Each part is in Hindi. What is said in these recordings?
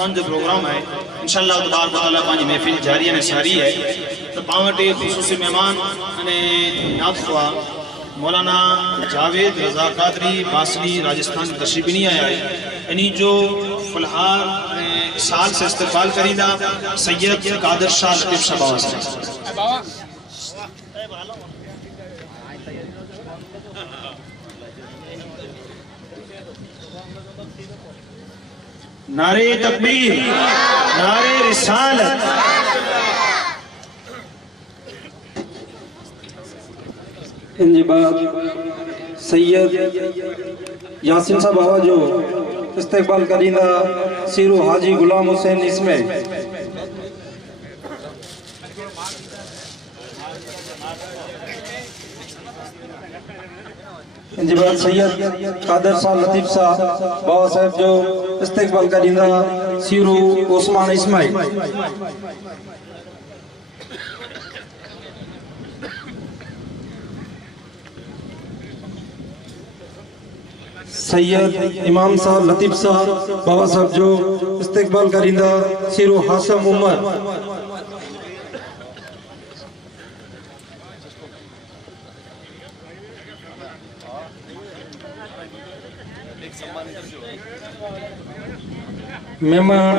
सम्मान जो प्रोग्राम है इंशाअल्लाह तबारक व तआला पांजी महफिल जारी ने सारी है तो पावटे खुसूसी मेहमान अने नात ख्वा मौलाना जावेद रजा कादरी बासनी राजस्थान तशरीफ नहीं आया है इन्हीं जो फिलहाल साल से इस्तकबाल करीदा सैयद कादर शाह लतीफ शाह बाबा साहब। नारे तकबीर, नारे रिसालत। इनके बाद सैयद यासिन साहब बाबा जो इस्तेकबाल करींदा सीरू हाजी गुलाम हुसैन इसमें इनके बाद सैयद कादर शाह लतीफ शाह बाबा साहब जो इस्तेकबाल करींदा सीरू उस्मान इस्माइल। सैयद इमाम साहब लतीफ साहब बाबा साहब जो इस्तेकबाल करींदा सीरू हासम उमर। मेहमान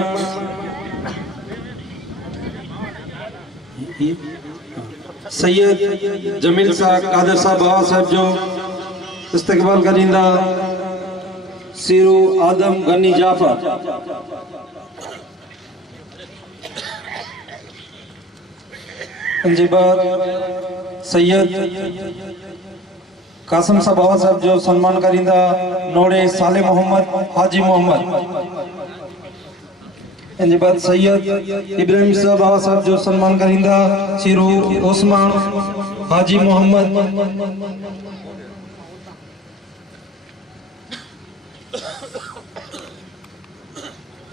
सैयद जमील साहब कादर साहब बाबा साहब जो इस्तेकबाल करींदा सीरू आदम गनी जाफर। इनके बाद सैयद कासम साहब बाबा साहब जो सम्मान करींदा नोड़े साले मोहम्मद हाजी मोहम्मद। इनके बाद सैयद इब्राहिम साहब बाबा साहब जो सम्मान करींदा सीरू उस्मान हाजी मोहम्मद।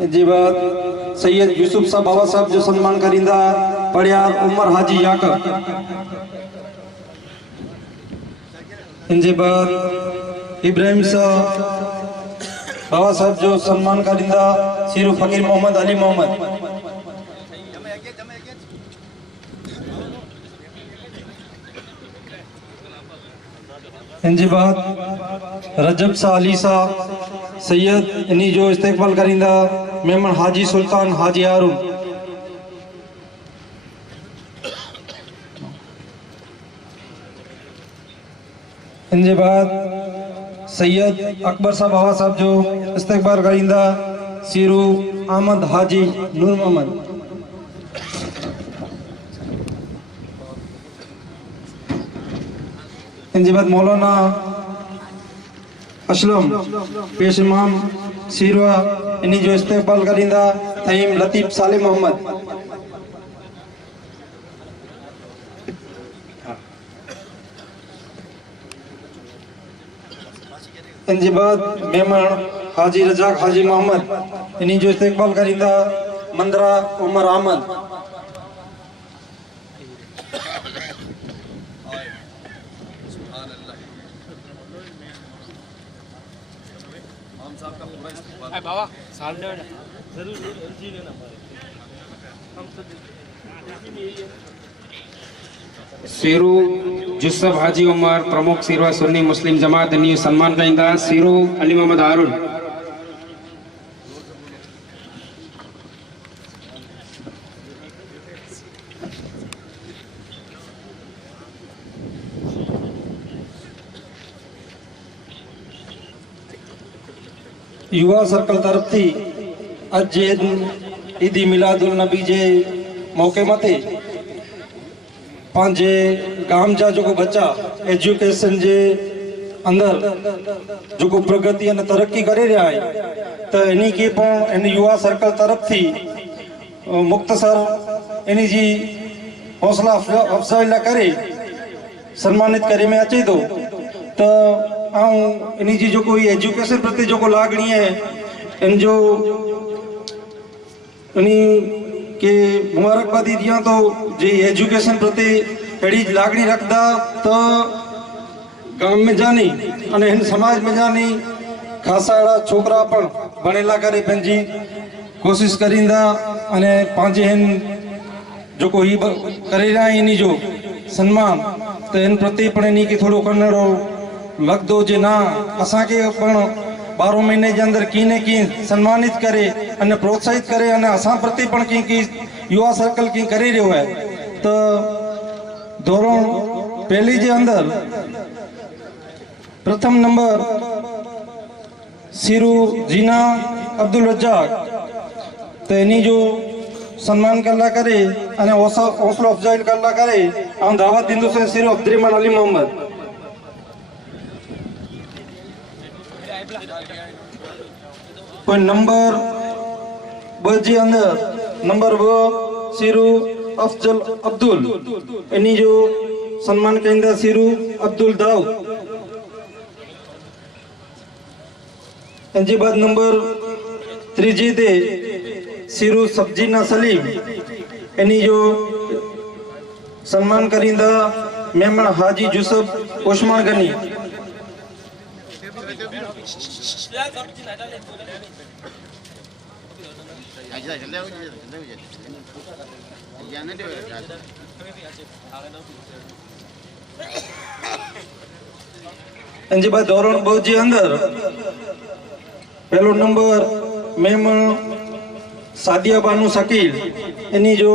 इनके बाद सैयद यूसुफ साहब बाबा साहब जो सम्मान करींदा पड़ियार उमर हाजी याकब। इनके बाद इब्राहिम साहब बाबा साहब जो सम्मान करींदा सीरू फकीर मोहम्मद अली मोहम्मद। इनके बाद रजब शाह अली साहब सैयद इन्हीं जो इस्तेकबाल करींदा मेमन हाजी सुल्तान हाजी हारून। इनके बाद सैयद अकबर साहब बाबा साहब जो इस्तेकबाल करींदा सीरू अहमद हाजी नूर मोहम्मद। इनके बाद मौलाना असलम पेश इमाम सीरवा इन्हीं जो इस्तेकबाल करींदा तईम लतीफ साले मोहम्मद। इनके बाद मेहमान हाजी रजाक हाजी मोहम्मद इन्हीं जो इस्तेकबाल करींदा मंदरा उमर अहमद। सीरू जुस्सब हाजी उमर प्रमुख सीरवा सुन्नी मुस्लिम जमात न्यू सम्मान कईंदा सीरू अली मोहम्मद हारून। युवा सर्कल तरफ थी अज ईदी मिलादुल नबी जे मौके मते पांजे गांव जा जो बच्चा एजुकेशन जे अंदर जो प्रगति ने तरक्की करे रहा है तो इन्हीं के इन युवा सर्कल तरफ थी मुख्तसर इन्हीं जी हौसला अफजाई करे सम्मानित करे में अचे तो इन्हीं जी जो कोई एजुकेशन प्रति जो लागणी है इन जो इन्हीं के मुबारकबादी दिया तो जी एजुकेशन प्रति अड़ी लागणी रखता तो गांव में जानी अने इन समाज में जानी खासा छोकरा पण बनेला करे पंजी कोशिश करींदा अने पांजे हिन जो को ही करे रहा इनी जो सम्मान तो इन प्रति पण इनी के थोड़ो कन्नड़ो लगदो जे ना असा के पण 12 महीने के अंदर की ने की सम्मानित करे अने प्रोत्साहित करे अने असा प्रति पण की युवा सर्कल की करी रह्यो है। तो धोरण पहली जे अंदर प्रथम नंबर सीरू जीना अब्दुल रज्जाक तो एनी जो सम्मान करला करे अने हौसलो अफजाई करला करे हम दावत दींदो से सीरू अब्दुर्रहमान अली मोहम्मद। कोई नंबर 2 जे अंदर नंबर 2 सीरू अफजल अब्दुल एनी जो सम्मान कहिंदा सीरू अब्दुल दाऊद। एंजे बाद नंबर 3 जे दे सीरू सब्जीना सलीम एनी जो सम्मान करिंदा मेमन हाजी यूसुफ ओस्मान गनी। एंजे बाद धोरण 2 जे अंदर पहलो नंबर मेमन सादिया बानू शकील एनी जो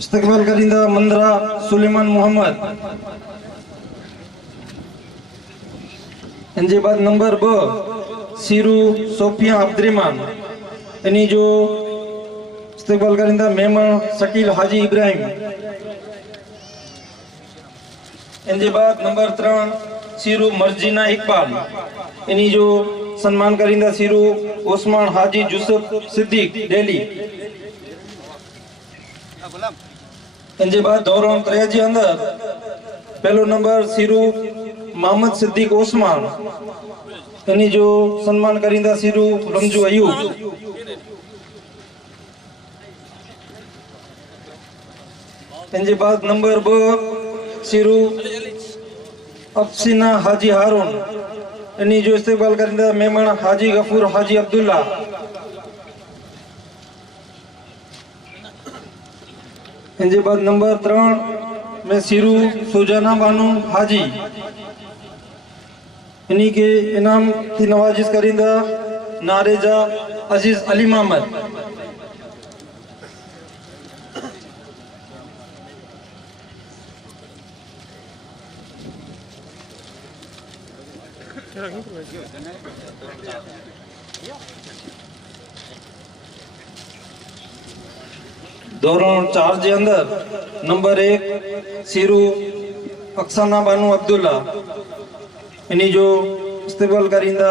इस्तकबाल करिंदा मंदरा सुलेमान मोहम्मद। एंजे बाद number 2 Siru Sophia Abdurrahman any जो इस्तकबाल करिंदा मेमन शकील हाजी इब्राहिम। एंजे बाद नंबर 3 सीरू मर्जीना इकबाल एनी जो सम्मान करिंदा सीरू ओस्मान हाजी यूसुफ सिद्दीक दिल्ली। एंजे बाद धोरण 3 जे अंदर पहलो नंबर सीरू मोहम्मद सिद्दीक ओस्मान एनी जो सम्मान करिंदा सीरू रमजू अयूब। एंजे बाद नंबर 2 सीरू अफसीना हाजी हारून एनी जो इस्तकबाल करिंदा मेमन हाजी गफूर हाजी अब्दुल्ला। एंजे बाद नंबर 3 में सीरू सुजाना बानू हाजी इन्हीं के इनाम की नवाजिश करिंदा नारेजा अजीज अली मोहम्मद। धोरण 4 जे अंदर नंबर 1 सीरू अक्साना बानू अब्दुल्ला इन्हीं जो इस्तकबाल करिंदा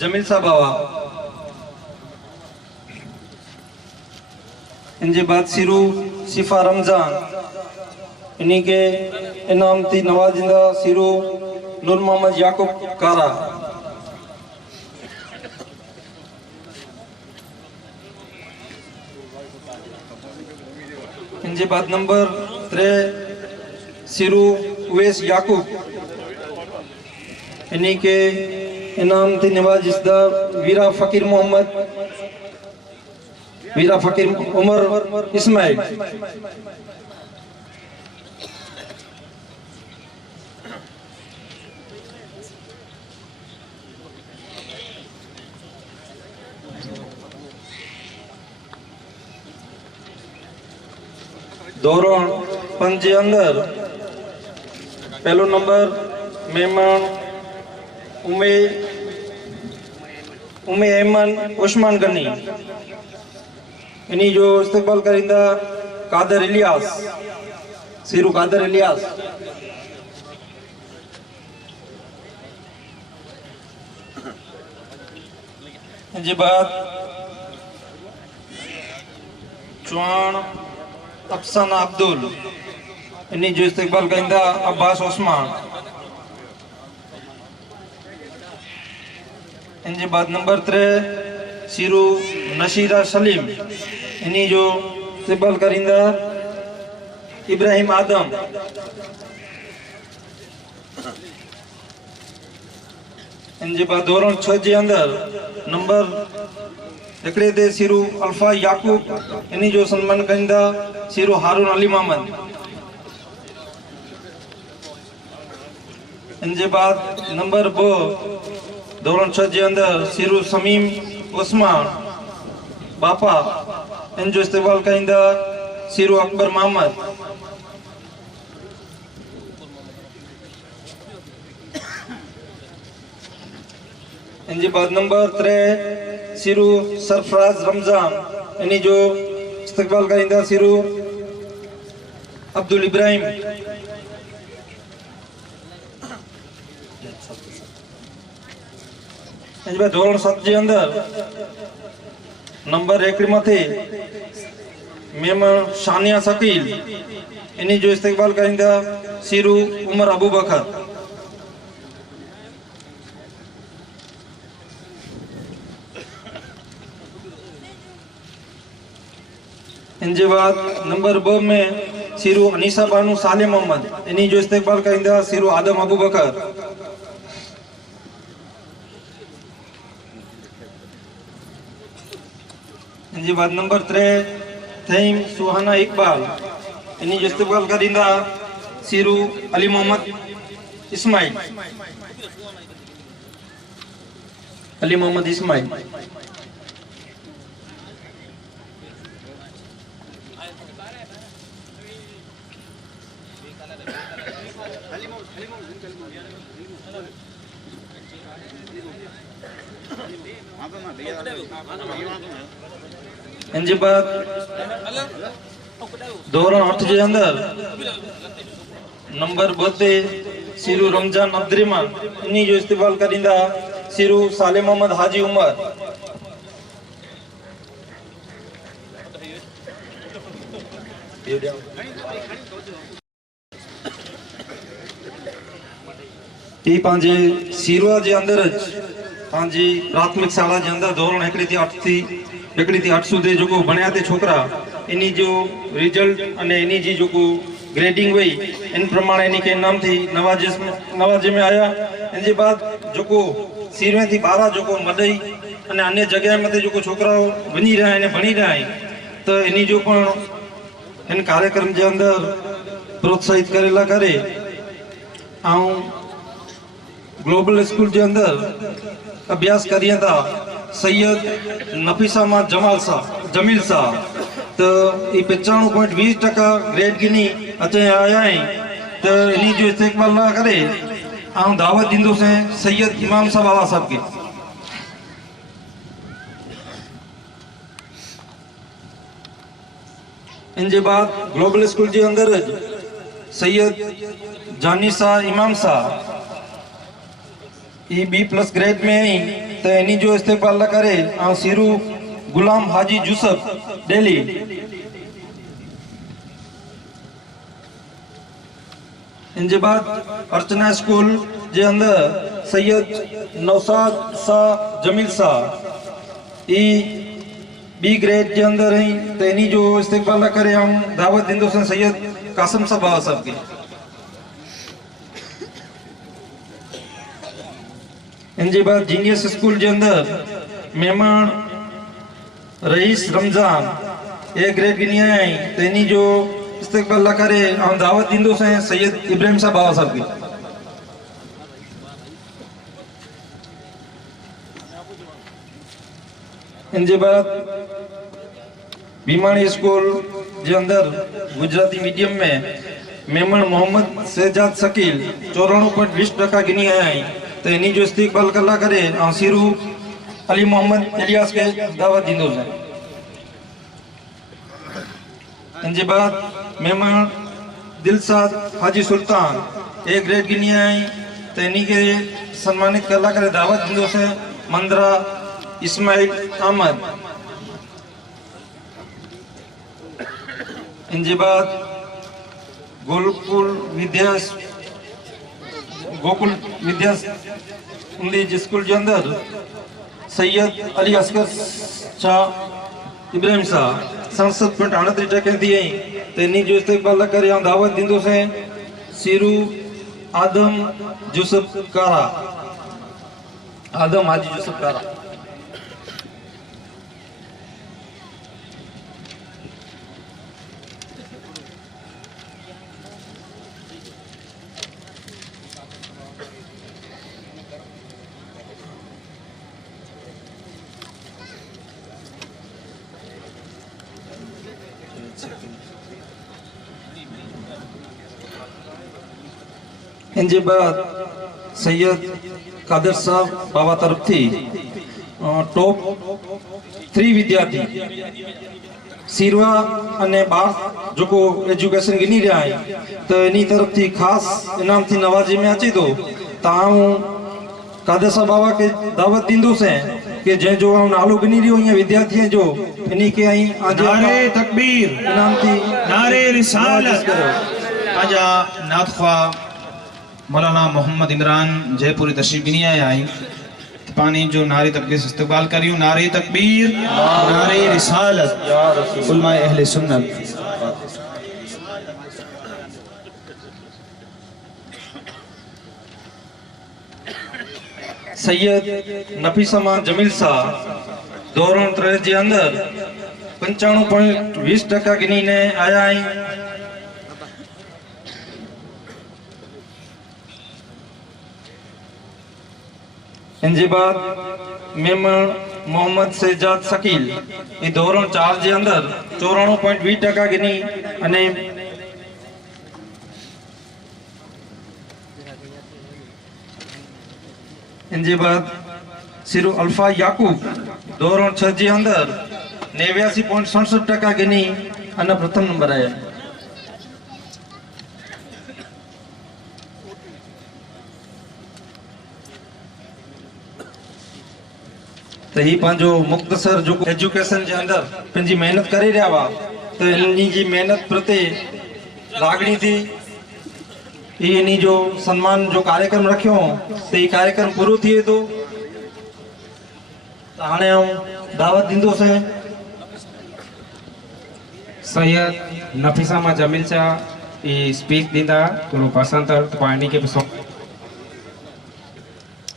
जमील साहब बावा। इनके बाद सीरू सिफा रमजान इन्हीं के इनाम थी नवाजिंदा सीरू नूर मोहम्मद याकूब कारा। इनके बाद नंबर 3 सीरू उवैस याकूब इन्हीं के इनाम थी नवाजिंदा वीरा फकीर मोहम्मद वीरा फकीर उमर इस्माइल। धोरण 5 जे अंदर पहलो नंबर मेहमान उमे ऐमन उस्मान गनी इन्हीं जो इस्तकबाल करिंदा कादर इलियास सीरू कादर इलियास। इनके बाद चौहान अफसाना अब्दुल इन्हीं जो इस्तकबाल करिंदा अब्बास उस्मान। इनके बाद नंबर 3 सीरू नशीरा सलीम इन्हीं जो इस्तकबाल करिंदा इब्राहिम आदम। इन जे बाद धोरण 6 जे अंदर नंबर हिकिड़े ते सीरू अल्फा याकूब, इन्ही जो सन्मान कंदा सीरू हारून अली मोहम्मद। इन जे बाद नंबर 2 धोरण 6 जे अंदर सीरू समीम उस्मान बापा, इन जो इस्तेमाल कंदा सीरू अकबर मोहम्मद। इन जे बाद नंबर 3 सीरू सरफराज रमजान, इन्ही जो इस्तेमाल कंदा सीरू अब्दुल इब्राहिम। इन जे बाद धोरण 7 जे अंदर नंबर 1 मथे मेमन शानिया शकील, इन्ही जो इस्तेमाल कंदा सीरू उमर अबू बकर। इन जे बाद नंबर 2 में सीरू अनीसा बानू साले मोहम्मद, इन्ही जो इस्तेमाल कंदा सीरू आदम अबू बकर। इन जे बाद नंबर 3 थईम सुहाना इकबाल, इन्ही जो इस्तेमाल कंदा सीरू अली मोहम्मद इस्माइल, अली मोहम्मद इस्माइल। इन जे बाद धोरण 8 जे अंदर नंबर 2 ते सीरू रमजान अब्दुर्रहमान, इन्ही जो इस्तेमाल कंदा सीरू साले मोहम्मद हाजी उमर। ई पांजे सीरवा जे अंदर पांजी प्राथमिक शाला जे अंदर धोरण 1 થી 8 सुधी जो भणिया ते छोकरा, इन्ही जो रिजल्ट अने इन्ही जी जो ग्रेडिंग हुई इन प्रमाणे इन्ही के इनाम थी नवाजे में आया। इन जे बाद जो सीरवे थी 12 जो मडई अने अन्य जगह मते जो छोकरा वनी रहा है भणी रहा है, तो इन्ही जो पण इन कार्यक्रम जे अंदर प्रोत्साहित करेला करे। आऊं ग्लोबल स्कूल जे अंदर अभ्यास करिए था सैयद नफीसा मा जमील साहब, तो ये 95.20% ग्रेड गिनी अचे आया है, तो इन्हीं जो इस्तेमाल ना करे आऊं दावत दींदो से सैयद इमाम साहब आवा साहब के। इन जे बाद ग्लोबल स्कूल जे अंदर सैयद जानिसा इमाम साहब ई B+ ग्रेड में ही, तो इन्हीं जो इस्तेमाल ना करे आऊं सीरू गुलाम हाजी यूसुफ दिल्ली। इन जे बाद अर्चना स्कूल जे अंदर सैयद नौसाद शाह जमील साहब ई B ग्रेड जे अंदर ही, तो इन्हीं जो इस्तेमाल ना करे हम दावत दींदो से सैयद कासिम साहब बाबा साहब के। इन जे बाद जीनियस स्कूल जे अंदर मेहमान रईस रमजान ए ग्रेड गिनी आई, तो इन्हीं जो इस्तेमाल ना करे हम दावत दींदो से सैयद इब्राहिम साहब बाबा साहब के। इन जे बाद भीमाणी स्कूल जे अंदर गुजराती मीडियम में मेमन मोहम्मद शहजाद शकील 94.20% गिनी आई, तो इन्हीं जो इस्तेमाल कला करे सीरू अली मोहम्मद इलियास के दावत दींदो से। इन जे बाद मेहमान दिलसाद हाजी सुल्तान ए ग्रेड गिनी आई, तो इन्हीं के सम्मानित कला करे दावत दींदो से मंदरा इस्माइल अहमद। इन जे बाद गोकुल विद्या इंग्लिश स्कूल के अंदर सैयद अली असगर शाह इब्राहिम साहब 67.38% थी आई, तो इन्हीं जो इस्तेमाल करे दावत दींदो से सीरू आदम यूसुफ कारा। आदम हाजी यूसुफ कारा। इनके बाद सैयद कादर साहब बाबा तरफ थी टॉप 3 विद्यार्थी सीरवा अने बार जो को एजुकेशन गिनी रहा है तो इन्हीं तरफ थी खास इनाम थी नवाजी में अची तो ताऊ कादर साहब बाबा के दावत दींदो से कि जे जो हम नालो गिनी रही हुई विद्यार्थी हैं जो इन्हीं के आई आज नारे तकबीर, इनाम थी नारे रिसालत। आजा नात ख्वा मौलाना मोहम्मद इमरान जयपुरी तशरीफ गिनी आई पानी जो नारे तकबीर से इस्तकबाल करियो। नारे तकबीर, नारे रिसालत, उलमाए अहले सुन्नत। सैयद नफीसमा जमील साहब धोरण 3 जे अंदर 95.20% गिनी ने आया है। इनके बाद मेमन मोहम्मद सेजाद शकील ये धोरण 4 जे अंदर 94.20% गिनी अने इनके बाद सिरू अल्फा याकूब धोरण 6 जे अंदर 89.67% गिनी अने प्रथम नंबर आया। तो ही पांजो मुख्तसर जो एजुकेशन के अंदर पंजी मेहनत करे रहा वा तो इन्हीं की मेहनत प्रति लागणी थी इन्हीं जो सम्मान जो कार्यक्रम रखियो तो ये कार्यक्रम पूरो थिए तो हाणे हम दावत दींदो से सैयद नफीसामा जमील शाह ये स्पीच दींदा थोड़ो भाषांतर तो पानी के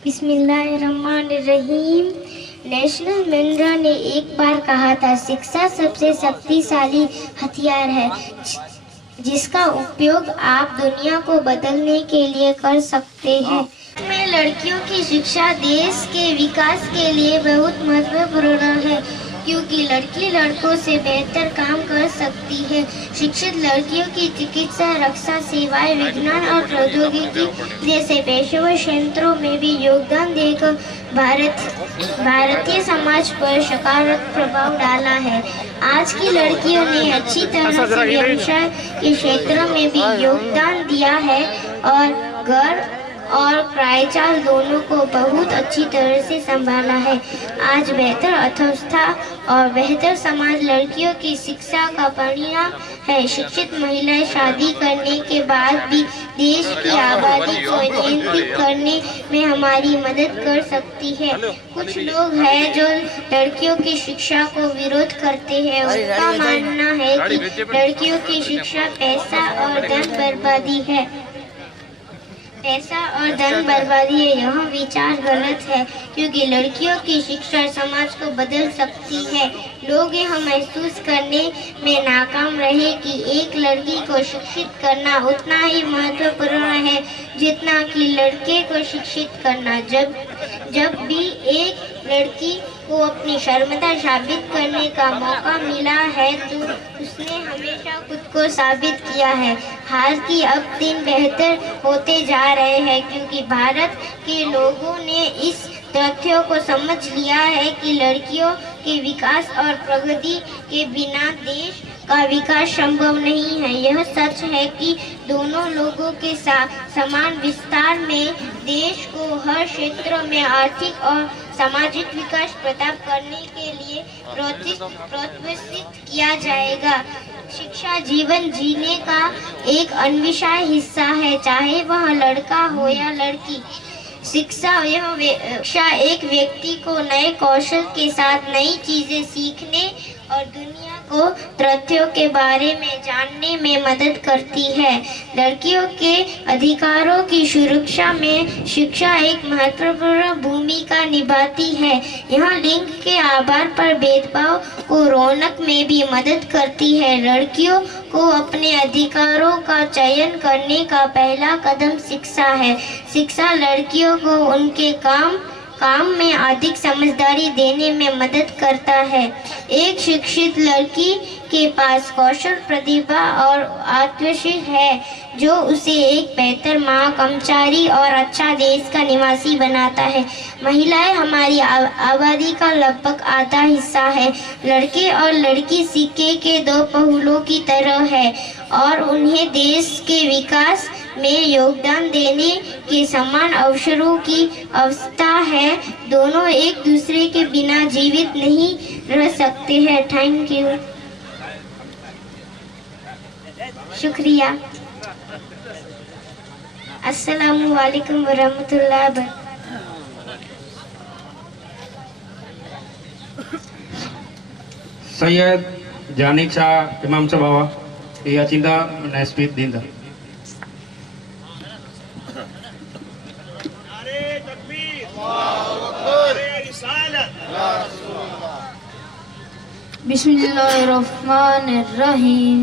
बिस्मिल्लाहिर्रहमानिर्रहीम। नेशनल मंडेला ने एक बार कहा था, शिक्षा सबसे शक्तिशाली हथियार है जिसका उपयोग आप दुनिया को बदलने के लिए कर सकते हैं। में लड़कियों की शिक्षा देश के विकास के लिए बहुत महत्वपूर्ण है क्योंकि लड़की लड़कों से बेहतर काम कर सकती है। शिक्षित लड़कियों की चिकित्सा, रक्षा सेवाएं, विज्ञान और प्रौद्योगिकी जैसे पेशेवर क्षेत्रों में भी योगदान देकर भारतीय समाज पर सकारात्मक प्रभाव डाला है। आज की लड़कियों ने अच्छी तरह से व्यवसाय के क्षेत्र में भी योगदान दिया है और घर और क्रायचाल दोनों को बहुत अच्छी तरह से संभाला है। आज बेहतर अर्थव्यवस्था और बेहतर समाज लड़कियों की शिक्षा का परिणाम है। शिक्षित महिलाएं शादी करने के बाद भी देश की आबादी को नियंत्रित करने में हमारी मदद कर सकती है। कुछ लोग हैं जो लड़कियों की शिक्षा को विरोध करते हैं। उनका मानना है कि लड़कियों की शिक्षा पैसा और धन बर्बादी है। यह विचार गलत है क्योंकि लड़कियों की शिक्षा समाज को बदल सकती है। लोग यह महसूस करने में नाकाम रहे कि एक लड़की को शिक्षित करना उतना ही महत्वपूर्ण है जितना कि लड़के को शिक्षित करना। जब भी एक लड़की को अपनी क्षमता साबित करने का मौका मिला है तो उसने हमेशा खुद को साबित किया है। हालांकि अब दिन बेहतर होते जा रहे हैं क्योंकि भारत के लोगों ने इस तथ्यों को समझ लिया है कि लड़कियों के विकास और प्रगति के बिना देश का विकास संभव नहीं है। यह सच है कि दोनों लोगों के समान विस्तार में देश को हर क्षेत्र में आर्थिक और सामाजिक विकास प्राप्त करने के लिए प्रोत्साहित किया जाएगा। शिक्षा जीवन जीने का एक अनविशाल हिस्सा है, चाहे वह लड़का हो या लड़की। शिक्षा एक व्यक्ति को नए कौशल के साथ नई चीजें सीखने और दुनिया को तथ्यों के बारे में जानने में मदद करती है। लड़कियों के अधिकारों की सुरक्षा में शिक्षा एक महत्वपूर्ण भूमिका निभाती है। यह लिंग के आधार पर भेदभाव को रोकने में भी मदद करती है। लड़कियों को अपने अधिकारों का चयन करने का पहला कदम शिक्षा है। शिक्षा लड़कियों को उनके काम में अधिक समझदारी देने में मदद करता है। एक शिक्षित लड़की के पास कौशल, प्रतिभा और आत्मविश्वास है जो उसे एक बेहतर माँ, कर्मचारी और अच्छा देश का निवासी बनाता है। महिलाएं हमारी आबादी का लगभग आधा हिस्सा है। लड़के और लड़की सिक्के के दो पहलुओं की तरह है और उन्हें देश के विकास में योगदान देने के समान अवसरों की आवश्यकता है। दोनों एक दूसरे के बिना जीवित नहीं रह सकते हैं। Thank you. शुक्रिया। अस्सलामु अलैकुम वरहमतुल्लाह वबरकातुहू। सैयद जानिक शाह इमाम साहब बाबा ये अचिंदा ने speech दींदा। Bismillahirrahmanirrahim.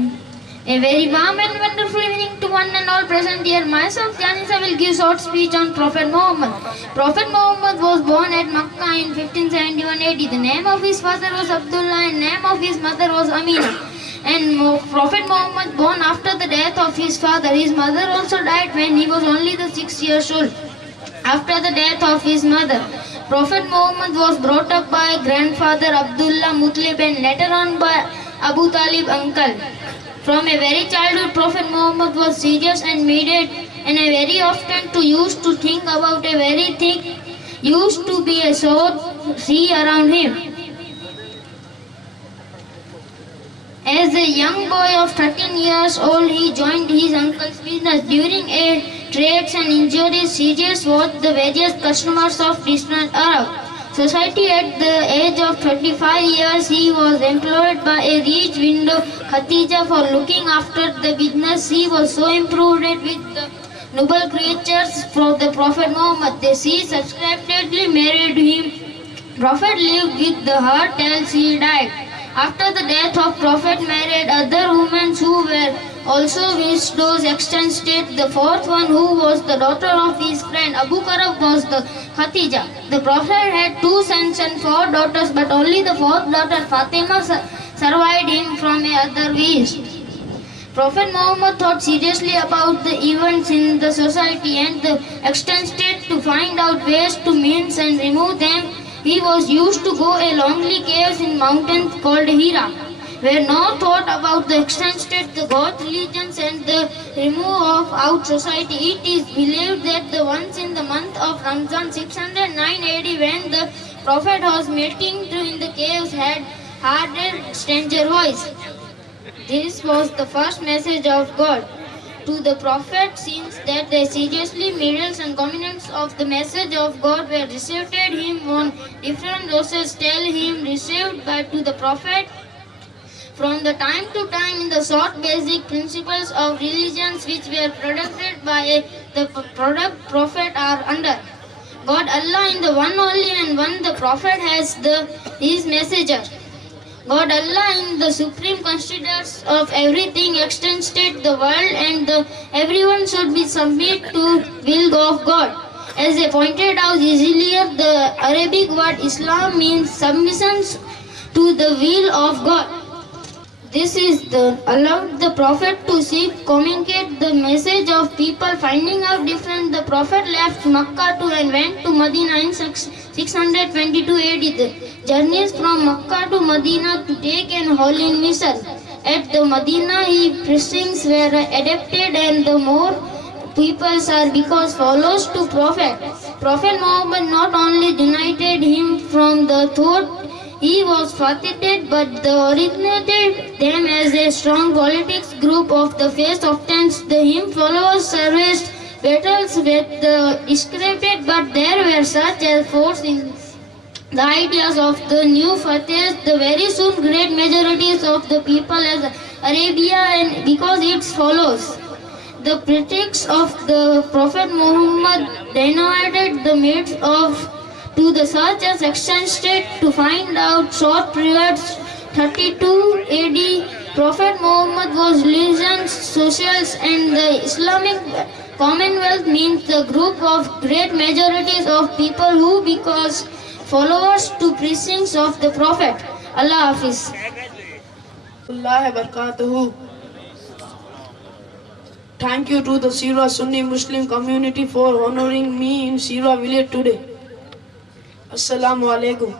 A very warm and wonderful evening to one and all present here. Myself, Janisa, will give short speech on Prophet Muhammad. Prophet Muhammad was born at Makkah in 1571 AD. The name of his father was Abdullah and name of his mother was Amina. And Prophet Muhammad born after the death of his father. His mother also died when he was only 6 years old. After the death of his mother, Prophet Muhammad was brought up by grandfather Abdullah Muttalib and later on by Abu Talib uncle. From a very childhood, Prophet Muhammad was serious and minded and very often used to think about a very thing used to be a sea around him. As a young boy of 13 years old, he joined his uncle's business. During a trades and injuries, serious was the various customers of distant Arab society. At the age of 25 years, he was employed by a rich widow Khatija for looking after the business. He was so improved with the noble creatures from the Prophet Muhammad. She subsequently married him. Prophet lived with her till she died. After the death of Prophet, married other women who were also widows extended. The fourth one, who was the daughter of his friend Abu Karab, was the Khatija. The Prophet had 2 sons and 4 daughters, but only the 4th daughter Fatima survived him from a other wish. Prophet Muhammad thought seriously about the events in the society and the extended to find out ways to mince and remove them. He was used to go a lonely caves in mountains called Hira, where no thought about the extended the God religions and the remove of out society. It is believed that the once in the month of Ramzan 609 AD, when the Prophet was melting in the caves, had heard a stranger voice. This was the first message of God to the Prophet, since that the seriously miracles and components of the message of God were received him on different doses till him received by to the Prophet from the time to time in the short basic principles of religions which were produced by the Prophet are under God Allah in the one only and one the Prophet has his messenger. God Allah in the supreme considers of everything extended the world and everyone should be submit to will of God. As I pointed out earlier, the Arabic word Islam means submission to the will of God. This is allowed the Prophet to communicate the message of people. Finding out different, the Prophet left Makkah and went to Medina in 622 AD. The journeys from Makkah to Medina to take an holy mission. At the Medina, his preachings were adapted and the more people are because follows to Prophet. Prophet Muhammad not only united him from the thought he was fatigued, but the originated them as a strong politics group of the face of tents. The him followers serviced battles with the discredited, but there were such a force in the ideas of the new faith, the very soon great majorities of the people as Arabia, and because it follows. The critics of the Prophet Muhammad denoted the midst of to the search as extended to find out short periods 32 AD. Prophet Muhammad was religions, socials, and the Islamic Commonwealth means the group of great majorities of people who because followers to preachings of the Prophet. Allah Hafiz. Allah barakatuhu. Thank you to the Sira Sunni Muslim community for honoring me in Sira village today. Assalamu alaikum.